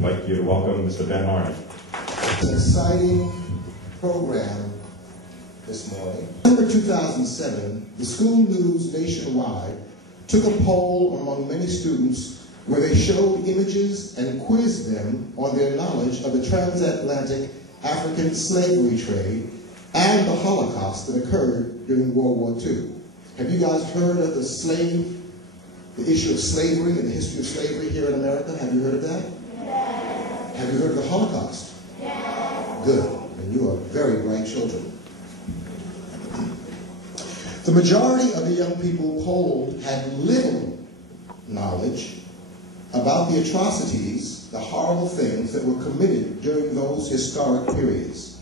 I'd like you to welcome Mr. Ben Harney. It's an exciting program this morning. In December 2007, the school news nationwide took a poll among many students where they showed images and quizzed them on their knowledge of the transatlantic African slavery trade and the Holocaust that occurred during World War II. Have you guys heard of the issue of slavery and the history of slavery here in America? Have you heard of that? Yes. Have you heard of the Holocaust? Yes. Good. And you are very bright children. The majority of the young people polled had little knowledge about the atrocities, the horrible things that were committed during those historic periods.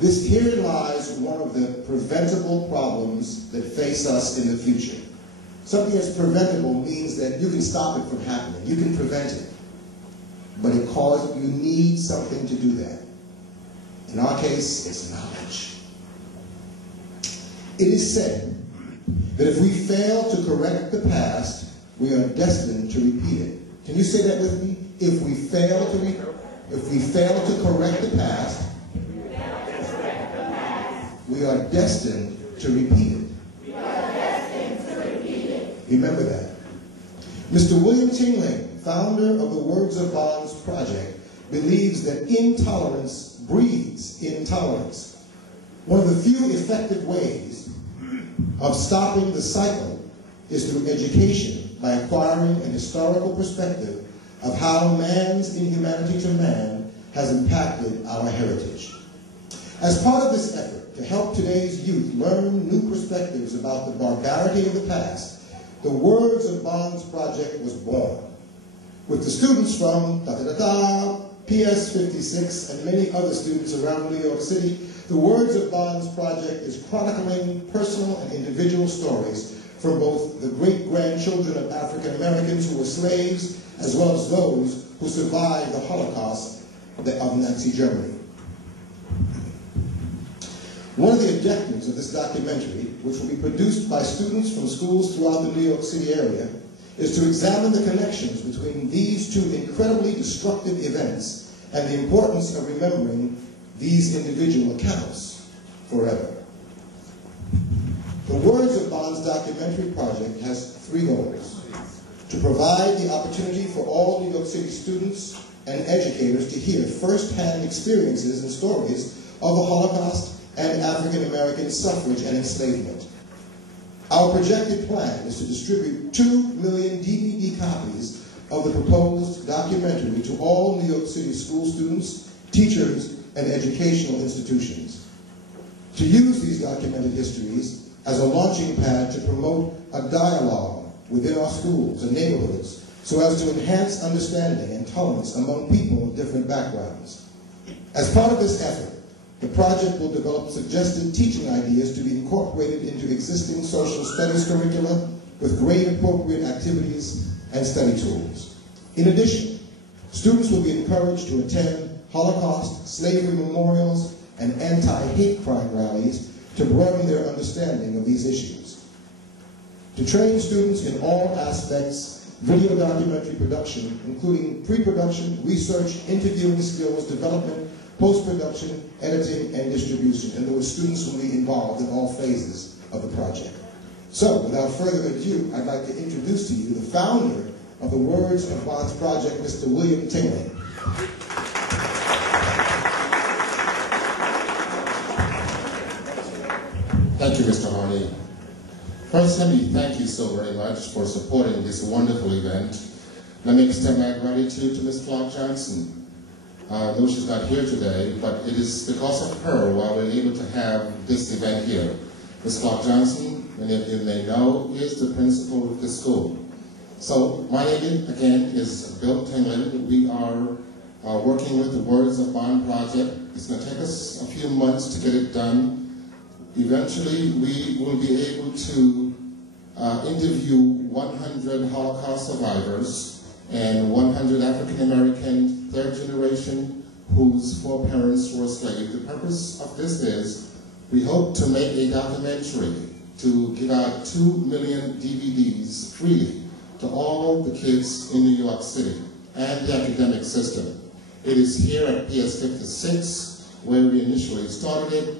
Herein lies one of the preventable problems that face us in the future. Something that's preventable means that you can stop it from happening. You can prevent it. But you need something to do that. In our case, it's knowledge. It is said that if we fail to correct the past, we are destined to repeat it. Can you say that with me? If we fail to correct the past, we are destined to repeat it. We are destined to repeat it. Remember that. Mr. William Tingling, founder of the Words of Bonds Project, believes that intolerance breeds intolerance. One of the few effective ways of stopping the cycle is through education by acquiring an historical perspective of how man's inhumanity to man has impacted our heritage. As part of this effort, to help today's youth learn new perspectives about the barbarity of the past, the Words of Bonds Project was born. With the students from PS 56 and many other students around New York City, the Words of Bonds Project is chronicling personal and individual stories from both the great-grandchildren of African Americans who were slaves, as well as those who survived the Holocaust of Nazi Germany. One of the objectives of this documentary, which will be produced by students from schools throughout the New York City area, is to examine the connections between these two incredibly destructive events and the importance of remembering these individual accounts forever. The Words of Bonds documentary project has three goals: to provide the opportunity for all New York City students and educators to hear first-hand experiences and stories of the Holocaust and African American suffrage and enslavement. Our projected plan is to distribute 2 million DVD copies of the proposed documentary to all New York City school students, teachers, and educational institutions. To use these documented histories as a launching pad to promote a dialogue within our schools and neighborhoods so as to enhance understanding and tolerance among people of different backgrounds. As part of this effort, the project will develop suggested teaching ideas to be incorporated into existing social studies curricula with grade-appropriate activities and study tools. In addition, students will be encouraged to attend Holocaust, slavery memorials, and anti-hate crime rallies to broaden their understanding of these issues. To train students in all aspects, video documentary production, including pre-production, research, interviewing skills, development, post-production, editing, and distribution, and those students will be involved in all phases of the project. So, without further ado, I'd like to introduce to you the founder of the Words of Bonds Project, Mr. William Tingling. Thank you, Mr. Harney. First, let me thank you so very much for supporting this wonderful event. Let me extend my gratitude to Ms. Clark Johnson. I know she's not here today, but it is because of her why we're able to have this event here. Ms. Clark Johnson, many of you may know, is the principal of the school. So my name, again, is Bill Tingling. We are working with the Words of Bond Project. It's going to take us a few months to get it done. Eventually, we will be able to interview 100 Holocaust survivors and 100 African American third generation whose foreparents were slaves. The purpose of this is we hope to make a documentary to give out 2 million DVDs freely to all the kids in New York City. and the academic system. It is here at PS 56 where we initially started it,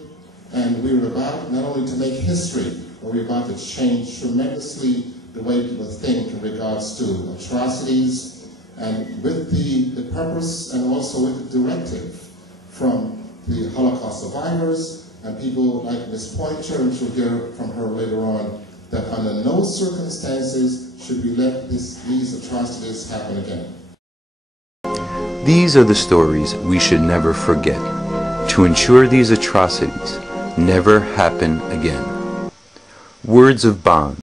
and we were about not only to make history, but we were about to change tremendously the way people think in regards to atrocities, and with the purpose and also with the directive from the Holocaust survivors and people like Ms. Pointer, and you'll hear from her later on, that under no circumstances should we let these atrocities happen again. These are the stories we should never forget, to ensure these atrocities never happen again. Words of bond.